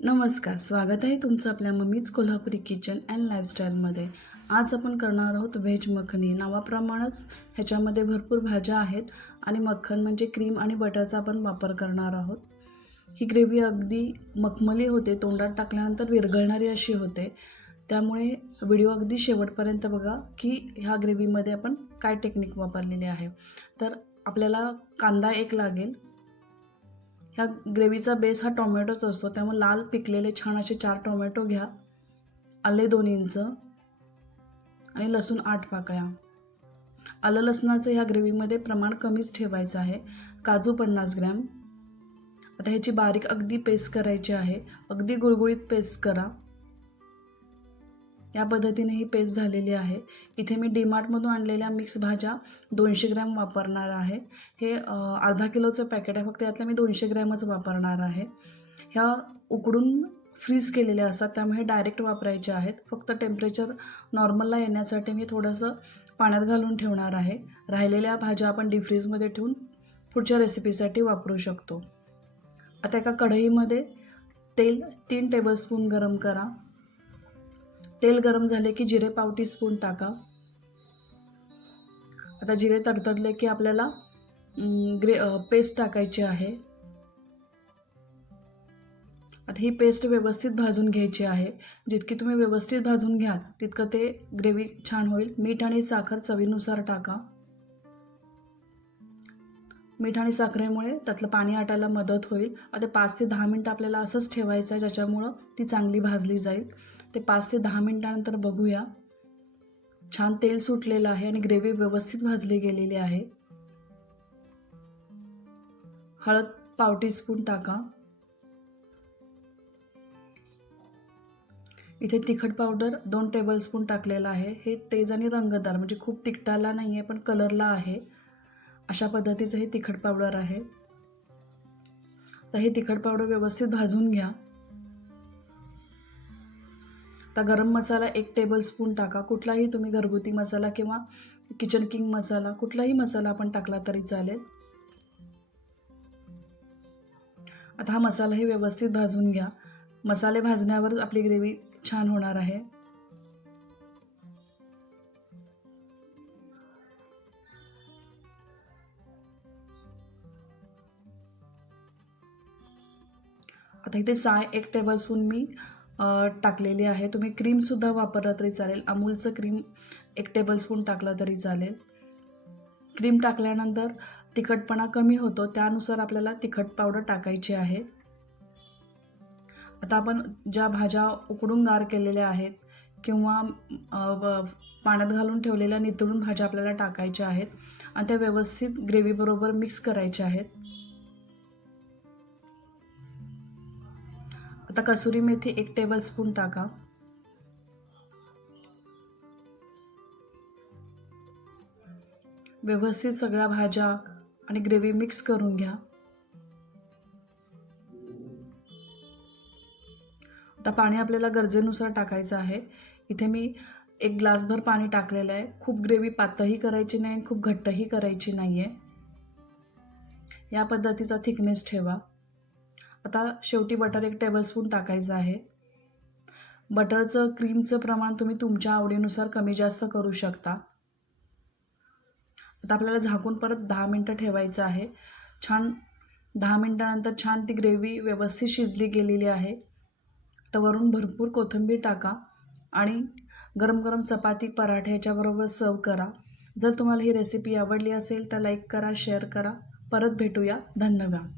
नमस्कार, स्वागत आहे तुमचं आपल्या मम्मीज कोल्हापुरी किचन अँड लाईफस्टाईलमध्ये। आज आपण करणार आहोत व्हेज मखनी। नावाप्रमाणेच ह्याच्यामध्ये भरपूर भाज्या आहेत आणि मक्खन म्हणजे क्रीम आणि बटरचा आपण वापर करणार आहोत। ही ग्रेव्ही अगदी मखमली होते, तोंडात टाकल्यानंतर विरघळणारी अशी होते। त्यामुळे व्हिडिओ अगदी शेवटपर्यंत बघा की ह्या ग्रेव्हीमध्ये आपण काय टेक्निक वापरलेली आहे। तर आपल्याला कांदा एक लागेल। ह्या ग्रेव्हीचा बेस हा टोमॅटोच असतो, त्यामुळे लाल पिकलेले छान असे 4 टोमॅटो घ्या। आले 2 इंच आणि लसूण 8 पाकळ्या। आलं लसणाचं ह्या ग्रेव्हीमध्ये प्रमाण कमीच ठेवायचं आहे। काजू 50 ग्रॅम। आता ह्याची बारीक अगदी पेस्ट करायची आहे, अगदी गुळगुळीत पेस्ट करा। या पद्धतीने ही पेस्ट झालेली आहे। इथे मी डीमार्टमधून आणलेल्या मिक्स भाज्या 200 ग्रॅम वापरणार आहे। हे अर्धा किलोचं पॅकेट आहे, फक्त यातलं मी 200 ग्रॅमच वापरणार आहे। ह्या उकडून फ्रीज केलेल्या असतात, त्यामुळे डायरेक्ट वापरायचे आहेत। फक्त टेम्परेचर नॉर्मलला येण्यासाठी मी थोडंसं पाण्यात घालून ठेवणार आहे। राहिलेल्या भाज्या आपण डीप फ्रीजमध्ये ठेवून पुढच्या रेसिपीसाठी वापरू शकतो। आता एका कढईमध्ये तेल 3 टेबलस्पून गरम करा। तेल गरम झाले की जिरे पाव टीस्पून टाका। आता जिरे तडतडले की आपल्याला पेस्ट टाकायची आहे। आता ही पेस्ट व्यवस्थित भाजून घ्यायची आहे। जितकी तुम्ही व्यवस्थित भाजून घ्याल तितकं ते ग्रेव्ही छान होईल। मीठ आणि साखर चवीनुसार टाका। मीठ आणि साखरेमुळे त्यातलं पाणी आटायला मदत होईल। आता 5 ते 10 मिनिटं आपल्याला असंच ठेवायचं आहे, ज्याच्यामुळं ती चांगली भाजली जाईल। ते 5 ते 10 मिनिटांनंतर बघूया, छान तेल सुटलेलं आहे आणि ग्रेव्ही व्यवस्थित भाजली गेलेली आहे। हळद पाव टीस्पून टाका। इथे तिखट पावडर 2 टेबलस्पून टाकलेला आहे। हे तेज आणि रंगतदार म्हणजे खूप तिखटाला नाही आहे, पण कलरला आहे, अशा पद्धतीचं हे तिखट पावडर आहे। तर हे तिखट पावडर व्यवस्थित भाजून घ्या। आता गरम मसाला 1 टेबलस्पून टाका। कुठलाही तुम्ही घरगुती मसाला किंवा किचन किंग मसाला, कुठलाही मसाला आपण टाकला तरी चालेल। आता हा मसालाही व्यवस्थित भाजून घ्या। मसाले भाजण्यावरच आपली ग्रेव्ही छान होणार आहे। आता इथे साय 1 टेबलस्पून मी टाकलेली आहे। तुम्ही क्रीमसुद्धा वापरला तरी चालेल। अमूलचं क्रीम 1 टेबलस्पून टाकला तरी चालेल। क्रीम टाकल्यानंतर तिखटपणा कमी होतो, त्यानुसार आपल्याला तिखट पावडर टाकायची आहे। आता आपण ज्या भाज्या उकडून गार केलेल्या आहेत किंवा पाण्यात घालून ठेवलेल्या नितळून भाज्या आपल्याला टाकायच्या आहेत आणि त्या व्यवस्थित ग्रेव्हीबरोबर मिक्स करायच्या आहेत। आता कसुरी मेथी 1 टेबलस्पून टाका। व्यवस्थित सगळ्या भाज्या आणि ग्रेव्ही मिक्स करून घ्या। आता पाणी आपल्याला गरजेनुसार टाकायचं आहे। इथे मी 1 ग्लासभर पाणी टाकलेलं आहे। खूप ग्रेव्ही पातळही करायची नाही, खूप घट्टही करायची नाही आहे। या पद्धतीचा थिकनेस ठेवा। आता शेवटी बटर 1 टेबलस्पून टाकायचं आहे। बटरचं क्रीमचं प्रमाण तुम्ही तुमच्या आवडीनुसार कमी जास्त करू शकता। आता आपल्याला झाकून परत 10 मिनिटं ठेवायचं आहे। छान 10 मिनिटानंतर छान ती ग्रेव्ही व्यवस्थित शिजली गेलेली आहे। तर वरून भरपूर कोथिंबीर टाका आणि गरम गरम चपाती पराठे याच्याबरोबर सर्व करा। जर तुम्हाला ही रेसिपी आवडली असेल तर लाईक करा, शेअर करा। परत भेटूया। धन्यवाद।